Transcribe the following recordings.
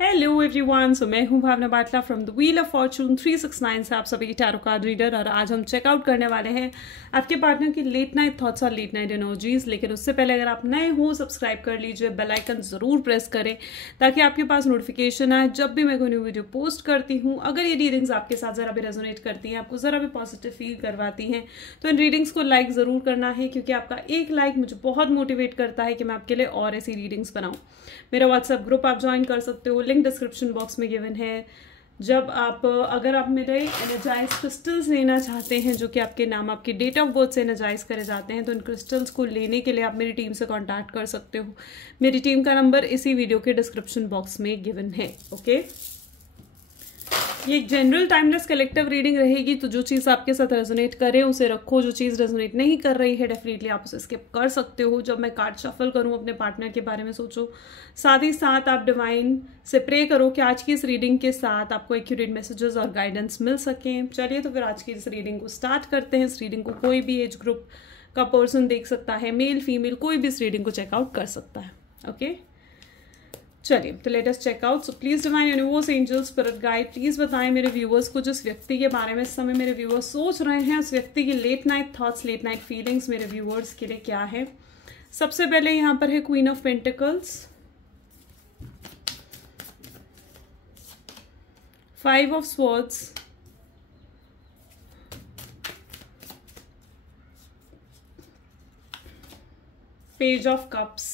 Hello everyone, so मैं हूं Bhavna Batla from the wheel of fortune 369 से आप सभी टैरो कार्ड रीडर। और आज हम चेकआउट करने वाले हैं आपके पार्टनर की लेट नाइट थॉट्स और लेट नाइट एनर्जीज। लेकिन उससे पहले अगर आप नए हो, सब्सक्राइब कर लीजिए, बेल आइकन जरूर प्रेस करें ताकि आपके पास नोटिफिकेशन आए जब भी मैं कोई न्यू वीडियो पोस्ट करती हूँ। अगर ये रीडिंग्स आपके साथ जरा भी रेजोनेट करती हैं, आपको जरा भी पॉजिटिव फील करवाती हैं, तो इन रीडिंग्स को लाइक जरूर करना है, क्योंकि आपका एक लाइक मुझे बहुत मोटिवेट करता है कि मैं आपके लिए और ऐसी रीडिंग्स बनाऊं। मेरा व्हाट्सएप ग्रुप आप ज्वाइन कर सकते हो, लिंक डिस्क्रिप्शन बॉक्स में गिवन है। जब आप अगर आप मेरे एनर्जाइज क्रिस्टल्स लेना चाहते हैं जो कि आपके नाम, आपकी डेट ऑफ बर्थ से एनर्जाइज करे जाते हैं, तो इन क्रिस्टल्स को लेने के लिए आप मेरी टीम से कांटेक्ट कर सकते हो। मेरी टीम का नंबर इसी वीडियो के डिस्क्रिप्शन बॉक्स में गिवन है। ओके, ये एक जनरल टाइमलेस कलेक्टिव रीडिंग रहेगी, तो जो चीज़ आपके साथ रेजोनेट करे उसे रखो, जो चीज़ रेजोनेट नहीं कर रही है डेफिनेटली आप उसे स्किप कर सकते हो। जब मैं कार्ड शफल करूँ अपने पार्टनर के बारे में सोचो, साथ ही साथ आप डिवाइन से प्रे करो कि आज की इस रीडिंग के साथ आपको एक्यूरेट मैसेजेस और गाइडेंस मिल सकें। चलिए तो फिर आज की इस रीडिंग को स्टार्ट करते हैं। इस रीडिंग को कोई भी एज ग्रुप का पर्सन देख सकता है, मेल फीमेल कोई भी इस रीडिंग को चेकआउट कर सकता है। ओके, चलिए तो let us check out. So please divine universe, angel, spirit guide, please बताएं मेरे व्यूअर्स को जिस व्यक्ति के बारे में इस समय मेरे व्यूअर्स सोच रहे हैं, उस व्यक्ति की late night thoughts, late night feelings मेरे व्यूअर्स के लिए क्या है। सबसे पहले यहाँ पर है queen of pentacles, 5 of swords, page of cups,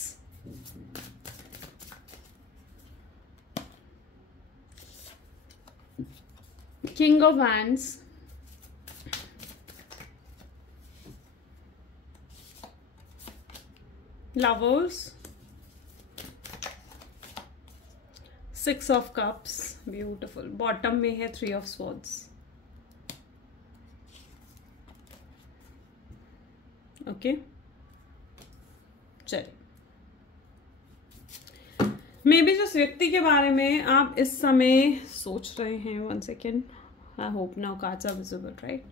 King of Wands, Lovers, 6 of Cups, beautiful. Bottom में है 3 of Swords। ओके, चलिए मे बी जिस व्यक्ति के बारे में आप इस समय सोच रहे हैं, 1 second, I hope now cards are visible, right.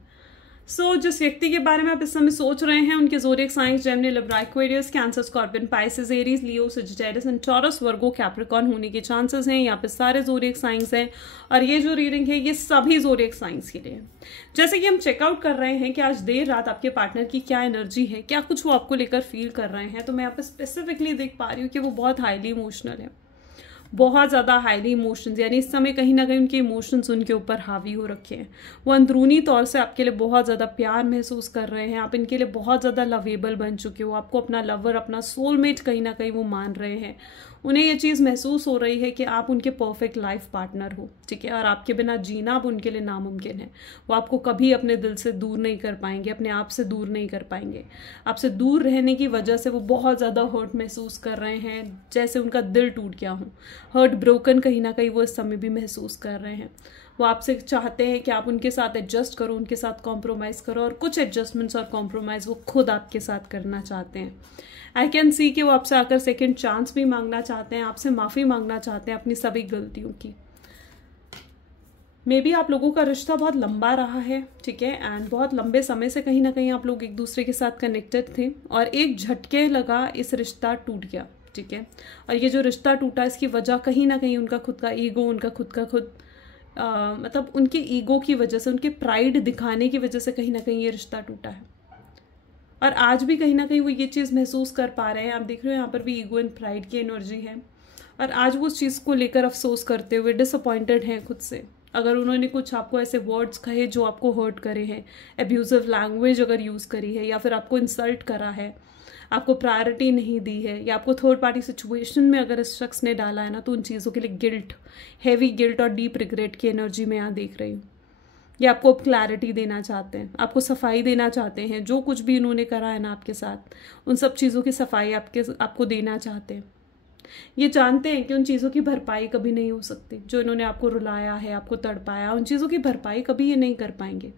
So जिस व्यक्ति के बारे में आप इस समय सोच रहे हैं, उनके zodiac science Gemini, Libra, Aquarius, cancer, scorpion, Pisces, Aries, Leo, Sagittarius and taurus, Virgo, Capricorn होने के चांसेस हैं। यहाँ पे सारे ज़ोडिएक साइंस हैं और ये जो रीडिंग है ये सभी ज़ोडिएक साइंस के लिए। जैसे कि हम चेकआउट कर रहे हैं कि आज देर रात आपके पार्टनर की क्या एनर्जी है, क्या कुछ वो आपको लेकर फील कर रहे हैं, तो मैं यहाँ पे स्पेसिफिकली देख पा रही हूँ कि वो बहुत हाईली इमोशनल है, बहुत ज़्यादा हाईली इमोशंस, यानी इस समय कहीं ना कहीं उनके इमोशंस उनके ऊपर हावी हो रखे हैं। वो अंदरूनी तौर से आपके लिए बहुत ज़्यादा प्यार महसूस कर रहे हैं, आप इनके लिए बहुत ज़्यादा लवेबल बन चुके हो, आपको अपना लवर, अपना सोलमेट कहीं ना कहीं वो मान रहे हैं। उन्हें ये चीज़ महसूस हो रही है कि आप उनके परफेक्ट लाइफ पार्टनर हो, ठीक है, और आपके बिना जीना अब उनके लिए नामुमकिन है। वो आपको कभी अपने दिल से दूर नहीं कर पाएंगे, अपने आप से दूर नहीं कर पाएंगे। आपसे दूर रहने की वजह से वो बहुत ज़्यादा हर्ट महसूस कर रहे हैं, जैसे उनका दिल टूट गया हो, हर्ट ब्रोकन कहीं ना कहीं वो इस समय भी महसूस कर रहे हैं। वो आपसे चाहते हैं कि आप उनके साथ एडजस्ट करो, उनके साथ कॉम्प्रोमाइज़ करो, और कुछ एडजस्टमेंट्स और कॉम्प्रोमाइज़ वो खुद आपके साथ करना चाहते हैं। आई कैन सी कि वो आपसे आकर सेकेंड चांस भी मांगना चाहते हैं, आपसे माफ़ी मांगना चाहते हैं अपनी सभी गलतियों की। मे बी आप लोगों का रिश्ता बहुत लंबा रहा है, ठीक है, एंड बहुत लंबे समय से कहीं ना कहीं आप लोग एक दूसरे के साथ कनेक्टेड थे, और एक झटके लगा इस रिश्ता टूट गया, ठीक है। और ये जो रिश्ता टूटा इसकी वजह कहीं ना कहीं उनका खुद का ईगो, उनका खुद का मतलब उनके ईगो की वजह से, उनके प्राइड दिखाने की वजह से कहीं ना कहीं ये रिश्ता टूटा है। और आज भी कहीं ना कहीं वो ये चीज़ महसूस कर पा रहे हैं। आप देख रहे हो यहाँ पर भी ईगो एंड प्राइड की एनर्जी है, और आज वो उस चीज़ को लेकर अफसोस करते हुए डिसअपॉइंटेड हैं खुद से। अगर उन्होंने कुछ आपको ऐसे वर्ड्स कहे जो आपको हर्ट करे हैं, एब्यूजिव लैंग्वेज अगर यूज़ करी है, या फिर आपको इंसल्ट करा है, आपको प्रायोरिटी नहीं दी है, या आपको थर्ड पार्टी सिचुएशन में अगर इस शख्स ने डाला है ना, तो उन चीज़ों के लिए गिल्ट, हैवी गिल्ट और डीप रिग्रेट की एनर्जी मैं यहाँ देख रही हूँ। ये आपको क्लैरिटी देना चाहते हैं, आपको सफाई देना चाहते हैं। जो कुछ भी इन्होंने करा है ना आपके साथ, उन सब चीज़ों की सफाई आपको देना चाहते हैं। ये जानते हैं कि उन चीज़ों की भरपाई कभी नहीं हो सकती, जो इन्होंने आपको रुलाया है, आपको तड़पाया, उन चीज़ों की भरपाई कभी ये नहीं कर पाएंगे।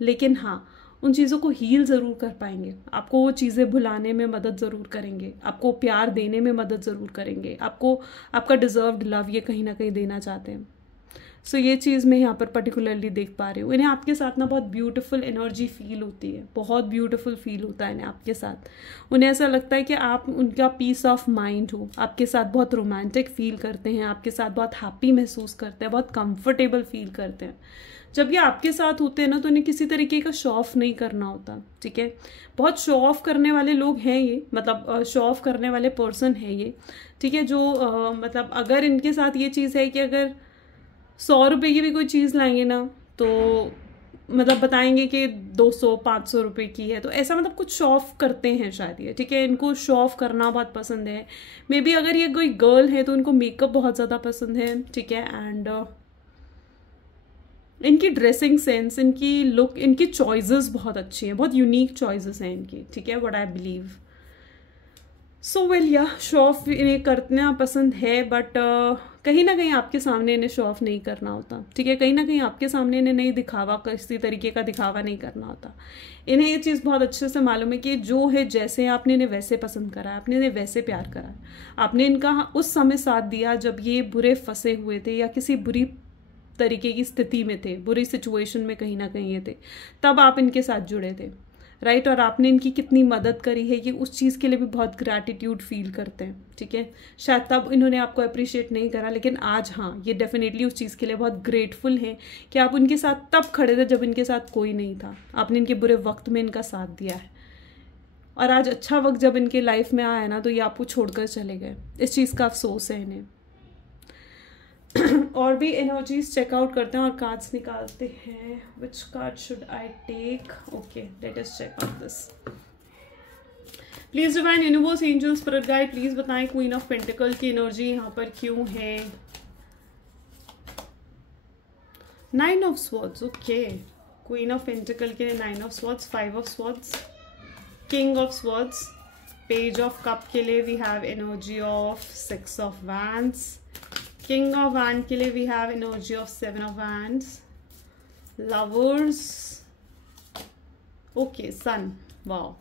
लेकिन हाँ, उन चीज़ों को हील ज़रूर कर पाएंगे, आपको वो चीज़ें भुलाने में मदद ज़रूर करेंगे, आपको प्यार देने में मदद ज़रूर करेंगे, आपको आपका डिज़र्व्ड लव ये कहीं ना कहीं देना चाहते हैं। सो ये चीज़ मैं यहाँ पर पर्टिकुलरली देख पा रही हूँ। इन्हें आपके साथ ना बहुत ब्यूटीफुल एनर्जी फील होती है, बहुत ब्यूटीफुल फील होता है इन्हें आपके साथ। उन्हें ऐसा लगता है कि आप उनका पीस ऑफ माइंड हो, आपके साथ बहुत रोमांटिक फील करते हैं, आपके साथ बहुत हैप्पी महसूस करते हैं, बहुत कंफर्टेबल फील करते हैं। जब ये आपके साथ होते हैं ना तो इन्हें किसी तरीके का शो ऑफ नहीं करना होता, ठीक है। बहुत शो ऑफ करने वाले लोग हैं ये, मतलब शो ऑफ करने वाले पर्सन है ये, ठीक है। जो मतलब अगर इनके साथ ये चीज़ है कि अगर 100 रुपये की भी कोई चीज़ लाएंगे ना तो मतलब बताएंगे कि 200-500 रुपये की है, तो ऐसा मतलब कुछ शो ऑफ करते हैं शायद ये, ठीक है। इनको शो ऑफ करना बहुत पसंद है। मे बी अगर ये कोई गर्ल है तो इनको मेकअप बहुत ज़्यादा पसंद है, ठीक है। एंड इनकी ड्रेसिंग सेंस, इनकी लुक, इनकी चॉइसेस बहुत अच्छी हैं, बहुत यूनिक चॉइसेस हैं इनकी, ठीक है, what I believe. So well या शो ऑफ इन्हें करना पसंद है, बट कहीं ना कहीं आपके सामने इन्हें शो ऑफ नहीं करना होता, ठीक है। कहीं ना कहीं आपके सामने इन्हें नहीं दिखावा, किसी तरीके का दिखावा नहीं करना होता। इन्हें ये चीज़ बहुत अच्छे से मालूम है कि जो है जैसे आपने इन्हें वैसे पसंद करा, आपने इन्हें वैसे प्यार करा, आपने इनका उस समय साथ दिया जब ये बुरे फंसे हुए थे या किसी बुरी तरीके की स्थिति में थे, बुरी सिचुएशन में कहीं ना कहीं ये थे, तब आप इनके साथ जुड़े थे, राइट। और आपने इनकी कितनी मदद करी है, ये उस चीज़ के लिए भी बहुत ग्रैटिट्यूड फील करते हैं, ठीक है। शायद तब इन्होंने आपको अप्रिशिएट नहीं करा, लेकिन आज हाँ, ये डेफिनेटली उस चीज़ के लिए बहुत ग्रेटफुल हैं कि आप उनके साथ तब खड़े थे जब इनके साथ कोई नहीं था, आपने इनके बुरे वक्त में इनका साथ दिया है। और आज अच्छा वक्त जब इनके लाइफ में आया ना तो ये आपको छोड़कर चले गए, इस चीज़ का अफसोस है इन्हें। और भी एनर्जीज चेकआउट करते हैं और कार्ड्स निकालते हैं। Which card should I take? Okay, let us check out this. Please divine universe, angels, spirit guide, please बताएं क्वीन ऑफ पेंटिकल की एनर्जी यहाँ पर क्यों है। 9 of swords, okay. Queen of pentacle के लिए 9 of swords, 5 of swords, king of swords, page of cup के लिए we have energy of 6 of wands, King of Wands के लिए we have energy of 7 of Wands, Lovers, okay, Sun, wow,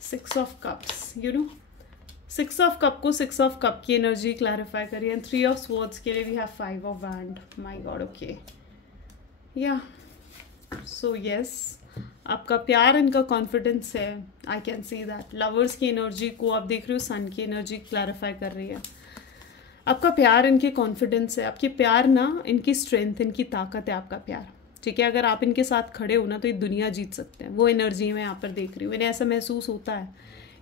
6 of Cups, you know, 6 of Cup को 6 of Cup की energy clarify करिए। And 3 of Swords के लिए we have 5 of Wands, my God, okay, yeah, so yes, आपका प्यार, इनका confidence है, I can see that. Lovers की एनर्जी को आप देख रहे हो, सन की एनर्जी क्लैरिफाई कर रही है। आपका प्यार इनके कॉन्फिडेंस है, आपके प्यार ना इनकी स्ट्रेंथ, इनकी ताकत है आपका प्यार, ठीक है। अगर आप इनके साथ खड़े हो ना तो ये दुनिया जीत सकते हैं, वो एनर्जी मैं यहाँ पर देख रही हूँ। इन्हें ऐसा महसूस होता है,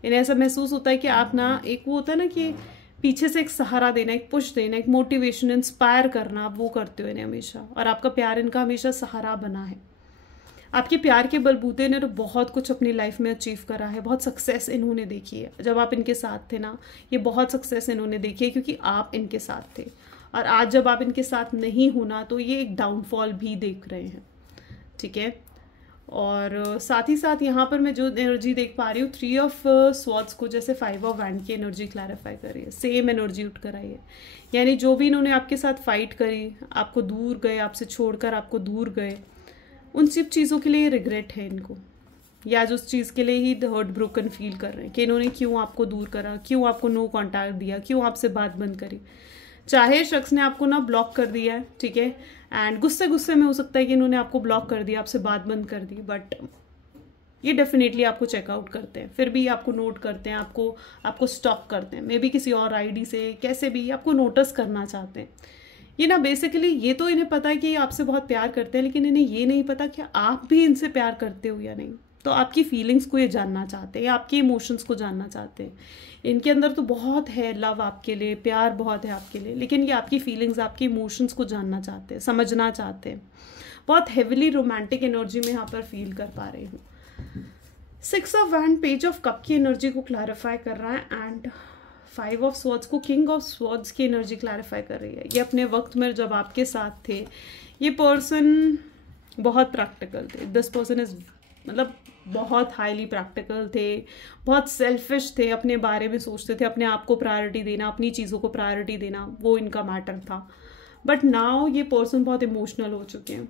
इन्हें ऐसा महसूस होता है कि आप ना, एक वो होता है ना कि पीछे से एक सहारा देना, एक पुश देना, एक मोटिवेशन, इंस्पायर करना, आप वो करते हो इन्हें हमेशा। और आपका प्यार इनका हमेशा सहारा बना है। आपके प्यार के बलबूते ने तो बहुत कुछ अपनी लाइफ में अचीव करा है, बहुत सक्सेस इन्होंने देखी है। जब आप इनके साथ थे ना, ये बहुत सक्सेस इन्होंने देखी है क्योंकि आप इनके साथ थे। और आज जब आप इनके साथ नहीं होना तो ये एक डाउनफॉल भी देख रहे हैं, ठीक है। और साथ ही साथ यहाँ पर मैं जो एनर्जी देख पा रही हूँ, 3 ऑफ स्वॉर्ड्स को जैसे 5 ऑफ वैंड की एनर्जी क्लैरिफाई कर रही है, सेम एनर्जी उठ कर आई है। यानी जो भी इन्होंने आपके साथ फाइट करी, आपको दूर गए, आपसे छोड़कर आपको दूर गए, उन सब चीज़ों के लिए रिग्रेट है इनको, या जो उस चीज़ के लिए ही हर्ट ब्रोकन फील कर रहे हैं कि इन्होंने क्यों आपको दूर करा, क्यों आपको नो कांटेक्ट दिया, क्यों आपसे बात बंद करी। चाहे शख्स ने आपको ना ब्लॉक कर दिया है, ठीक है, एंड गुस्से में हो सकता है कि इन्होंने आपको ब्लॉक कर दिया, आपसे बात बंद कर दी, बट ये डेफिनेटली आपको चेकआउट करते हैं, फिर भी आपको नोट करते हैं, आपको स्टॉक करते हैं, मे बी किसी और आईडी से, कैसे भी आपको नोटिस करना चाहते हैं। ये ना बेसिकली ये तो इन्हें पता है कि आपसे बहुत प्यार करते हैं, लेकिन इन्हें ये नहीं पता कि आप भी इनसे प्यार करते हो या नहीं। तो आपकी फीलिंग्स को ये जानना चाहते हैं, या आपके इमोशंस को जानना चाहते हैं। इनके अंदर तो बहुत है लव आपके लिए, प्यार बहुत है आपके लिए, लेकिन ये आपकी फीलिंग्स, आपके इमोशंस को जानना चाहते हैं, समझना चाहते हैं। बहुत हेविली रोमांटिक एनर्जी में यहाँ पर फील कर पा रही हूँ। 6 of wand, page of cup की एनर्जी को क्लैरिफाई कर रहा है, एंड 5 ऑफ स्वॉर्ड्स को किंग ऑफ स्वॉर्ड्स की एनर्जी क्लैरिफाई कर रही है। ये अपने वक्त में जब आपके साथ थे, ये पर्सन बहुत प्रैक्टिकल थे। दिस पर्सन इज मतलब बहुत हाईली प्रैक्टिकल थे, बहुत सेल्फिश थे, अपने बारे में सोचते थे, अपने आप को प्रायोरिटी देना, अपनी चीज़ों को प्रायोरिटी देना, वो इनका मैटर था। बट नाउ ये पर्सन बहुत इमोशनल हो चुके हैं।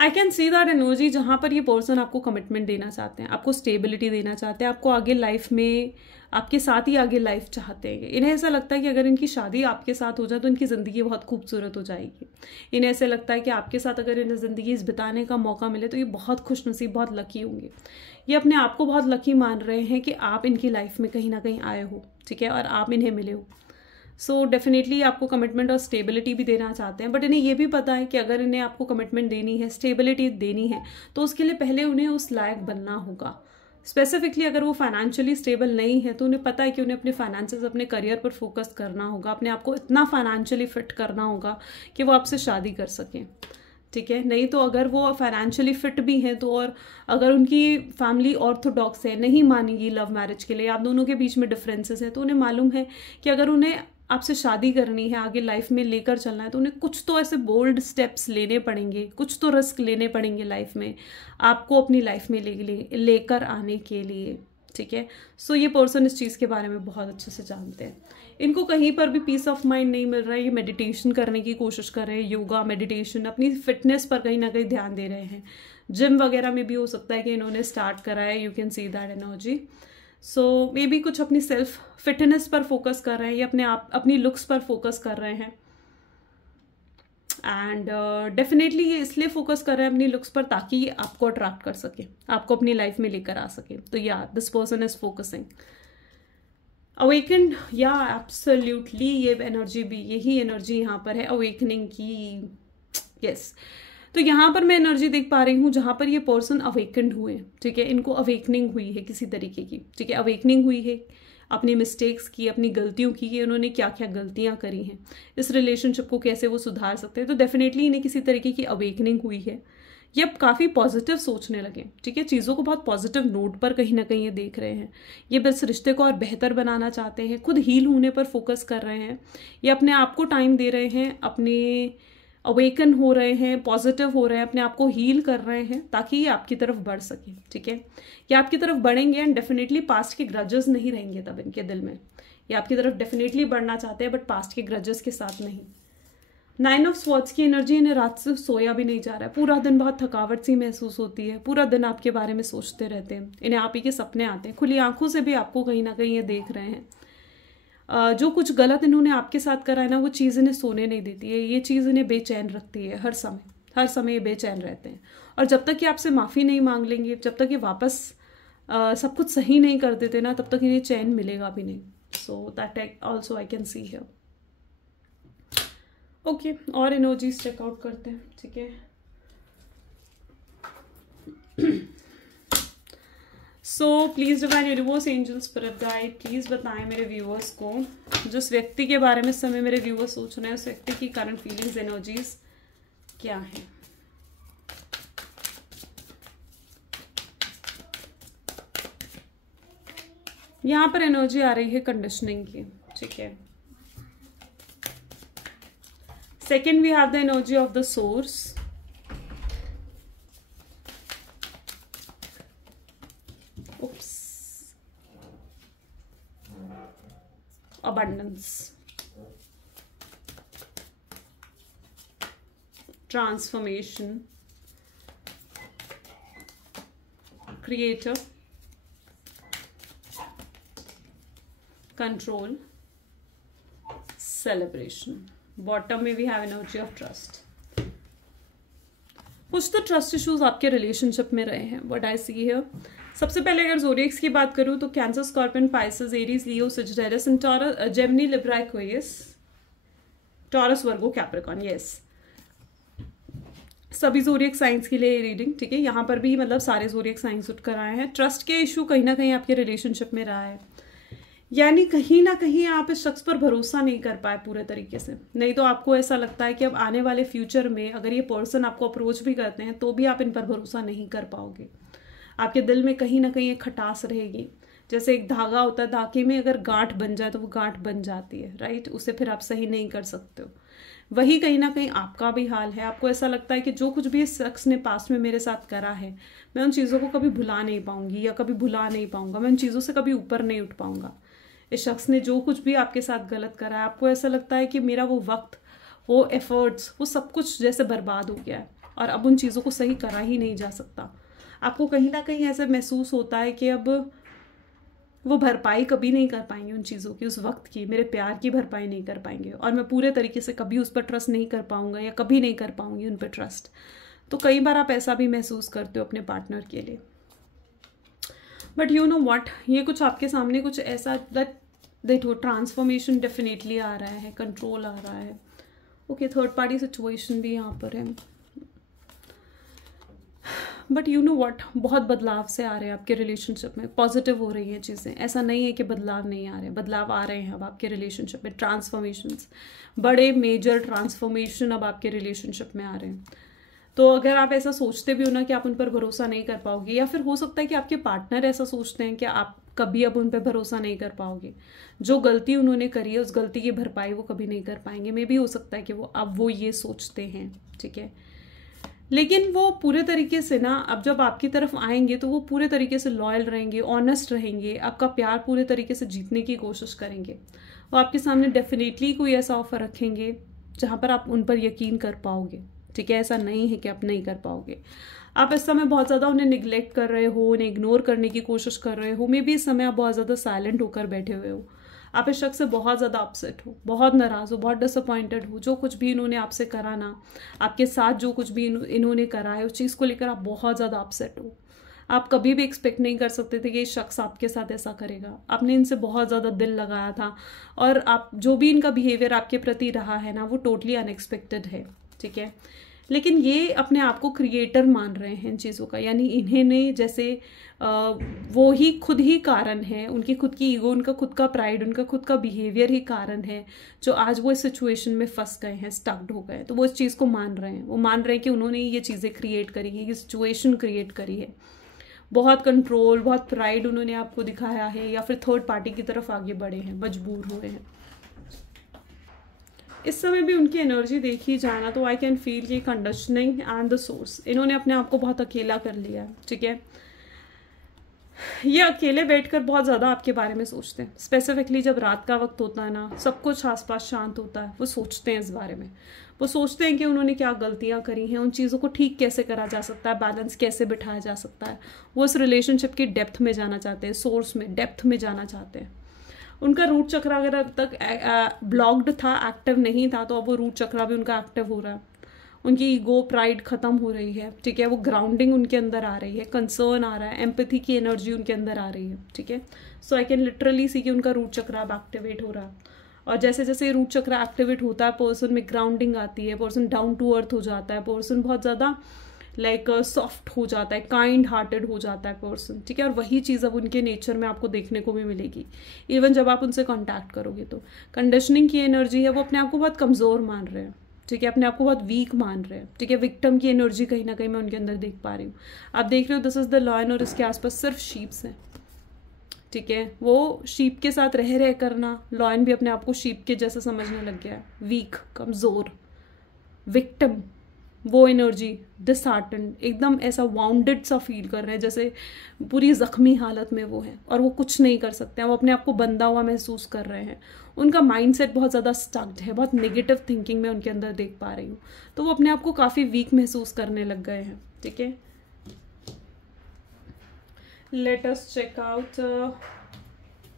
I can see that energy जहाँ पर ये पर्सन आपको कमिटमेंट देना चाहते हैं, आपको स्टेबिलिटी देना चाहते हैं, आपको आगे लाइफ में आपके साथ ही आगे लाइफ चाहते हैं। इन्हें ऐसा लगता है कि अगर इनकी शादी आपके साथ हो जाए तो इनकी ज़िंदगी बहुत खूबसूरत हो जाएगी। इन्हें ऐसे लगता है कि आपके साथ अगर इन्हें ज़िंदगी बिताने का मौका मिले तो ये बहुत खुशनसीब, बहुत लकी होंगे। ये अपने आप को बहुत लकी मान रहे हैं कि आप इनकी लाइफ में कहीं ना कहीं आए हो, ठीक है, और आप इन्हें मिले हो। सो डेफिनेटली आपको कमिटमेंट और स्टेबिलिटी भी देना चाहते हैं, बट इन्हें ये भी पता है कि अगर इन्हें आपको कमिटमेंट देनी है, स्टेबिलिटी देनी है, तो उसके लिए पहले उन्हें उस लायक बनना होगा। स्पेसिफिकली अगर वो फाइनेंशियली स्टेबल नहीं है तो उन्हें पता है कि उन्हें अपने फाइनेंसेस, अपने करियर पर फोकस करना होगा, अपने आप को इतना फाइनेंशियली फिट करना होगा कि वो आपसे शादी कर सकें, ठीक है। नहीं तो अगर वो फाइनेंशियली फिट भी हैं तो, और अगर उनकी फैमिली ऑर्थोडॉक्स है, नहीं मानेगी लव मैरिज के लिए, आप दोनों के बीच में डिफरेंसेस हैं, तो उन्हें मालूम है कि अगर उन्हें आपसे शादी करनी है, आगे लाइफ में लेकर चलना है, तो उन्हें कुछ तो ऐसे बोल्ड स्टेप्स लेने पड़ेंगे, कुछ तो रिस्क लेने पड़ेंगे लाइफ में, आपको अपनी लाइफ में लेकर आने के लिए, ठीक है। सो ये पर्सन इस चीज़ के बारे में बहुत अच्छे से जानते हैं। इनको कहीं पर भी पीस ऑफ माइंड नहीं मिल रहा है। ये मेडिटेशन करने की कोशिश कर रहे हैं, योगा, मेडिटेशन, अपनी फिटनेस पर कहीं ना कहीं ध्यान दे रहे हैं। जिम वगैरह में भी हो सकता है कि इन्होंने स्टार्ट करा है, you can see that energy. So may be कुछ अपनी सेल्फ फिटनेस पर फोकस कर रहे हैं, या अपनी लुक्स पर फोकस कर रहे हैं। एंड डेफिनेटली ये इसलिए फोकस कर रहे हैं अपनी लुक्स पर ताकि ये आपको अट्रैक्ट कर सके, आपको अपनी लाइफ में लेकर आ सके। तो या this person is focusing awakened, या एब्सोल्युटली ये एनर्जी भी, यही एनर्जी यहाँ पर है अवेकनिंग की। यस, तो यहाँ पर मैं एनर्जी देख पा रही हूँ जहाँ पर ये पर्सन अवेकन्ड हुए, ठीक है, इनको अवेकनिंग हुई है किसी तरीके की, ठीक है, अवेकनिंग हुई है अपनी मिस्टेक्स की, अपनी गलतियों की, कि उन्होंने क्या क्या गलतियाँ करी हैं, इस रिलेशनशिप को कैसे वो सुधार सकते हैं। तो डेफिनेटली इन्हें किसी तरीके की अवेकनिंग हुई है। ये अब काफ़ी पॉजिटिव सोचने लगे, ठीक है, चीज़ों को बहुत पॉजिटिव नोट पर कहीं ना कहीं ये देख रहे हैं। ये बस रिश्ते को और बेहतर बनाना चाहते हैं, खुद हील होने पर फोकस कर रहे हैं, ये अपने आप को टाइम दे रहे हैं, अपने अवेकन हो रहे हैं, पॉजिटिव हो रहे हैं, अपने आप को हील कर रहे हैं ताकि ये आपकी तरफ बढ़ सके, ठीक है। ये आपकी तरफ बढ़ेंगे एंड डेफिनेटली पास्ट के ग्रजेस नहीं रहेंगे तब इनके दिल में। ये आपकी तरफ डेफिनेटली बढ़ना चाहते हैं, बट पास्ट के ग्रजेस के साथ नहीं। 9 ऑफ स्वॉर्ड्स की एनर्जी, इन्हें रात से सोया भी नहीं जा रहा है, पूरा दिन बहुत थकावट सी महसूस होती है, पूरा दिन आपके बारे में सोचते रहते हैं, इन्हें आप ही के सपने आते हैं, खुली आंखों से भी आपको कहीं ना कहीं ये देख रहे हैं। जो कुछ गलत इन्होंने आपके साथ करा है ना, वो चीज़ इन्हें सोने नहीं देती है, ये चीज़ इन्हें बेचैन रखती है। हर समय ये बेचैन रहते हैं, और जब तक कि आपसे माफ़ी नहीं मांग लेंगे, जब तक ये वापस सब कुछ सही नहीं कर देते ना, तब तक इन्हें चैन मिलेगा भी नहीं। So that also I can see here. Okay, और एनर्जीज चेकआउट करते हैं, ठीक है। So please divine universe, angel, spirit guide, please बताएं मेरे व्यूअर्स को, जिस व्यक्ति के बारे में इस समय मेरे व्यूअर्स सोच रहे हैं, उस व्यक्ति की करंट फीलिंग्स, एनर्जीज क्या है। यहाँ पर एनर्जी आ रही है कंडीशनिंग की, ठीक है। Second we have the energy of the source, abundance, transformation, creator, control, celebration. Bottom में भी हैव एनर्जी ऑफ ट्रस्ट। कुछ तो ट्रस्ट इश्यूज आपके रिलेशनशिप में रहे हैं, व्हाट आई सी हियर। सबसे पहले अगर ज़ोडिएक्स की बात करूं तो cancer, scorpion, Pisces, Aries, Leo, Sagittarius and taurus, Gemini, Libra, Aquarius, taurus, Virgo, Capricorn. Yes, सभी ज़ोडिएक साइंस के लिए रीडिंग, ठीक है। यहाँ पर भी मतलब सारे ज़ोडिएक साइंस उठ कर आए हैं। ट्रस्ट के इशू कहीं ना कहीं आपके रिलेशनशिप में रहा है, यानी कहीं ना कहीं आप इस शख्स पर भरोसा नहीं कर पाए पूरे तरीके से। नहीं तो आपको ऐसा लगता है कि अब आने वाले फ्यूचर में अगर ये पर्सन आपको अप्रोच भी करते हैं तो भी आप इन पर भरोसा नहीं कर पाओगे। आपके दिल में कहीं ना कहीं एक खटास रहेगी, जैसे एक धागा होता है, धागे में अगर गांठ बन जाए तो वो गांठ बन जाती है, राइट, उसे फिर आप सही नहीं कर सकते हो। वही कहीं ना कहीं आपका भी हाल है। आपको ऐसा लगता है कि जो कुछ भी इस शख्स ने पास्ट में मेरे साथ करा है, मैं उन चीज़ों को कभी भुला नहीं पाऊंगी या कभी भुला नहीं पाऊंगा, मैं उन चीज़ों से कभी ऊपर नहीं उठ पाऊंगा। इस शख्स ने जो कुछ भी आपके साथ गलत करा है, आपको ऐसा लगता है कि मेरा वो वक्त, वो एफर्ट्स, वो सब कुछ जैसे बर्बाद हो गया है। और अब उन चीज़ों को सही करा ही नहीं जा सकता। आपको कहीं ना कहीं ऐसा महसूस होता है कि अब वो भरपाई कभी नहीं कर पाएंगे उन चीज़ों की, उस वक्त की, मेरे प्यार की भरपाई नहीं कर पाएंगे, और मैं पूरे तरीके से कभी उस पर ट्रस्ट नहीं कर पाऊंगा या कभी नहीं कर पाऊंगी उन पर ट्रस्ट। तो कई बार आप ऐसा भी महसूस करते हो अपने पार्टनर के लिए। बट यू नो व्हाट, ये कुछ आपके सामने कुछ ऐसा दैट वो ट्रांसफॉर्मेशन डेफिनेटली आ रहा है, कंट्रोल आ रहा है। ओके, थर्ड पार्टी सिचुएशन भी यहाँ पर है। बट यू नो व्हाट, बहुत बदलाव से आ रहे हैं आपके रिलेशनशिप में, पॉजिटिव हो रही हैं चीज़ें। ऐसा नहीं है कि बदलाव नहीं आ रहे, बदलाव आ रहे हैं अब आपके रिलेशनशिप में। ट्रांसफॉर्मेशंस, बड़े मेजर ट्रांसफॉर्मेशन अब आपके रिलेशनशिप में आ रहे हैं। तो अगर आप ऐसा सोचते भी हो ना कि आप उन पर भरोसा नहीं कर पाओगे, या फिर हो सकता है कि आपके पार्टनर ऐसा सोचते हैं कि आप कभी अब उन पर भरोसा नहीं कर पाओगे, जो गलती उन्होंने करी है उस गलती की भरपाई वो कभी नहीं कर पाएंगे। मे भी हो सकता है कि वो ये सोचते हैं, ठीक है। लेकिन वो पूरे तरीके से ना अब जब आपकी तरफ आएंगे तो वो पूरे तरीके से लॉयल रहेंगे, ऑनेस्ट रहेंगे, आपका प्यार पूरे तरीके से जीतने की कोशिश करेंगे। वो आपके सामने डेफिनेटली कोई ऐसा ऑफर रखेंगे जहाँ पर आप उन पर यकीन कर पाओगे, ठीक है। ऐसा नहीं है कि आप नहीं कर पाओगे। आप इस समय बहुत ज़्यादा उन्हें निगलेक्ट कर रहे हो, उन्हें इग्नोर करने की कोशिश कर रहे हो। मे बी इस समय आप बहुत ज़्यादा साइलेंट होकर बैठे हुए हो। आप इस शख्स से बहुत ज़्यादा अपसेट हो, बहुत नाराज़ हो, बहुत डिसअपॉइंटेड हो। जो कुछ भी इन्होंने आपसे करा ना, आपके साथ जो कुछ भी इन्होंने करा है, उस चीज़ को लेकर आप बहुत ज़्यादा अपसेट हो। आप कभी भी एक्सपेक्ट नहीं कर सकते थे कि ये शख्स आपके साथ ऐसा करेगा। आपने इनसे बहुत ज़्यादा दिल लगाया था, और आप जो भी इनका बिहेवियर आपके प्रति रहा है ना, वो टोटली अनएक्सपेक्टेड है, ठीक है। लेकिन ये अपने आप को क्रिएटर मान रहे हैं इन चीज़ों का, यानी इन्हें जैसे वो ही खुद ही कारण है, उनकी खुद की ईगो, उनका खुद का प्राइड, उनका खुद का बिहेवियर ही कारण है जो आज वो इस सिचुएशन में फंस गए हैं, स्टक्ड हो गए। तो वो इस चीज़ को मान रहे हैं, वो मान रहे हैं कि उन्होंने ये चीज़ें क्रिएट करी है, ये सिचुएशन क्रिएट करी है। बहुत कंट्रोल, बहुत प्राइड उन्होंने आपको दिखाया है, या फिर थर्ड पार्टी की तरफ आगे बढ़े हैं, मजबूर हुए हैं। इस समय भी उनकी एनर्जी देखी जाए ना तो आई कैन फील कि कंडीशनिंग एंड द सोर्स, इन्होंने अपने आप को बहुत अकेला कर लिया है, ठीक है। ये अकेले बैठकर बहुत ज़्यादा आपके बारे में सोचते हैं। स्पेसिफिकली जब रात का वक्त होता है ना, सब कुछ आसपास शांत होता है, वो सोचते हैं इस बारे में। वो सोचते हैं कि उन्होंने क्या गलतियां करी हैं, उन चीज़ों को ठीक कैसे करा जा सकता है, बैलेंस कैसे बिठाया जा सकता है। वो इस रिलेशनशिप की डेप्थ में जाना चाहते हैं, सोर्स में, डेप्थ में जाना चाहते हैं। उनका रूट चक्र अगर अब तक ब्लॉक्ड था, एक्टिव नहीं था, तो अब वो रूट चक्र भी उनका एक्टिव हो रहा है। उनकी ईगो, प्राइड खत्म हो रही है, ठीक है। वो ग्राउंडिंग उनके अंदर आ रही है, कंसर्न आ रहा है, एम्पैथी की एनर्जी उनके अंदर आ रही है, ठीक है। सो आई कैन लिटरली सी कि उनका रूट चक्र अब एक्टिवेट हो रहा है। और जैसे जैसे रूट चक्र एक्टिवेट होता है, पर्सन में ग्राउंडिंग आती है, पर्सन डाउन टू अर्थ हो जाता है, पर्सन बहुत ज़्यादा लाइक सॉफ्ट हो जाता है, काइंड हार्टेड हो जाता है पर्सन, ठीक है। और वही चीज़ अब उनके नेचर में आपको देखने को भी मिलेगी, इवन जब आप उनसे कॉन्टैक्ट करोगे तो। कंडीशनिंग की एनर्जी है, वो अपने आप को बहुत कमज़ोर मान रहे हैं, ठीक है, अपने आप को बहुत वीक मान रहे हैं, ठीक है। विक्टिम की एनर्जी कहीं ना कहीं मैं उनके अंदर देख पा रही हूँ। आप देख रहे हो दिस इज द लॉयन, और इसके आसपास सिर्फ शीप्स हैं, ठीक है। वो शीप के साथ रह करना, लॉयन भी अपने आप को शीप के जैसा समझने लग गया है, वीक, कमज़ोर, विक्टिम। वो एनर्जी डिसहार्टेंड, एकदम ऐसा वाउंडेड सा फील कर रहे हैं, जैसे पूरी जख्मी हालत में वो है और वो कुछ नहीं कर सकते हैं। वो अपने आप को बंधा हुआ महसूस कर रहे हैं। उनका माइंडसेट बहुत ज़्यादा स्टक्ड है, बहुत नेगेटिव थिंकिंग में उनके अंदर देख पा रही हूँ। तो वो अपने आप को काफ़ी वीक महसूस करने लग गए हैं, ठीक है। Let us check out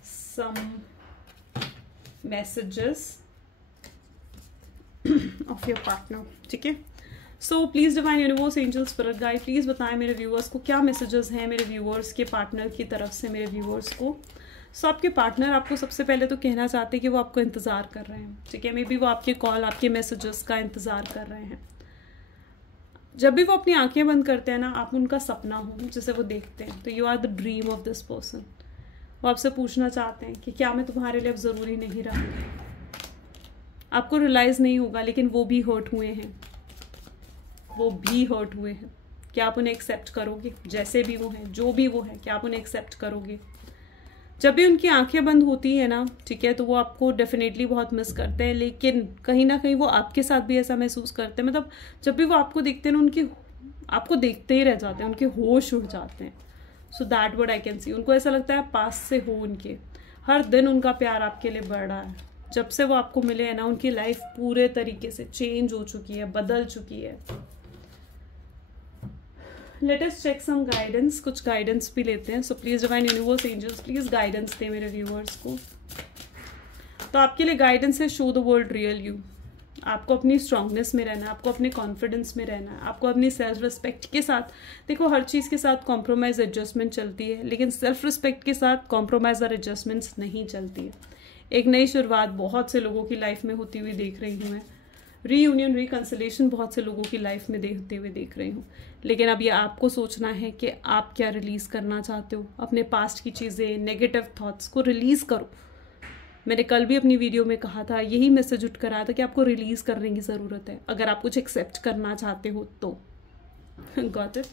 some messages of your partner, ठीक है। So please divine universe, angel, spirit guide, please बताएं मेरे व्यूअर्स को क्या मैसेजेस हैं मेरे व्यूअर्स के पार्टनर की तरफ से मेरे व्यूअर्स को। सो आपके पार्टनर आपको सबसे पहले तो कहना चाहते हैं कि वो आपको इंतज़ार कर रहे हैं, ठीक है। मे बी वो आपके कॉल, आपके मैसेजेस का इंतज़ार कर रहे हैं। जब भी वो अपनी आंखें बंद करते हैं ना, आप उनका सपना हो जिसे वो देखते हैं, तो you are the dream of this person. वो आपसे पूछना चाहते हैं कि क्या मैं तुम्हारे लिए अब ज़रूरी नहीं रहा। आपको रियलाइज़ नहीं होगा, लेकिन वो भी हर्ट हुए हैं, वो भी हर्ट हुए हैं। क्या आप उन्हें एक्सेप्ट करोगे जैसे भी वो हैं, जो भी वो हैं, क्या आप उन्हें एक्सेप्ट करोगे। जब भी उनकी आंखें बंद होती है ना, ठीक है, तो वो आपको डेफिनेटली बहुत मिस करते हैं, लेकिन कहीं ना कहीं वो आपके साथ भी ऐसा महसूस करते हैं। मतलब जब भी वो आपको देखते हैं ना, उनकी आपको देखते ही रह जाते हैं, उनके होश उड़ जाते हैं। So that word I can see. उनको ऐसा लगता है पास से हो उनके, हर दिन उनका प्यार आपके लिए बढ़ रहा है। जब से वो आपको मिले हैं ना, उनकी लाइफ पूरे तरीके से चेंज हो चुकी है, बदल चुकी है। Let us check some guidance, कुछ गाइडेंस भी लेते हैं. So please divine universe angels please guidance दे मेरे व्यूअर्स को. तो आपके लिए गाइडेंस है show the world real you. आपको अपनी स्ट्रांगनेस में रहना है, आपको अपने कॉन्फिडेंस में रहना है, आपको अपनी सेल्फ रिस्पेक्ट के साथ. देखो हर चीज़ के साथ कॉम्प्रोमाइज़ एडजस्टमेंट चलती है, लेकिन सेल्फ रिस्पेक्ट के साथ कॉम्प्रोमाइज़ और एडजस्टमेंट्स नहीं चलती है. एक नई शुरुआत बहुत से लोगों की लाइफ में होती हुई देख रही हूँ मैं. रीयूनियन रिकंसिलेशन बहुत से लोगों की लाइफ में होते हुए देख रही हूँ. लेकिन अब ये आपको सोचना है कि आप क्या रिलीज़ करना चाहते हो. अपने पास्ट की चीज़ें, नेगेटिव थॉट्स को रिलीज़ करो. मैंने कल भी अपनी वीडियो में कहा था, यही मैसेज उठ कर आया था कि आपको रिलीज़ करने की ज़रूरत है अगर आप कुछ एक्सेप्ट करना चाहते हो तो. Got it.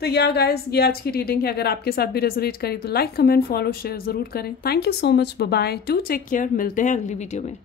तो या गाइस, ये आज की रीडिंग है. अगर आपके साथ भी रेजोनेट करी तो लाइक, कमेंट, फॉलो, शेयर ज़रूर करें. Thank you so much. Bye bye. Do take care. मिलते हैं अगली वीडियो में.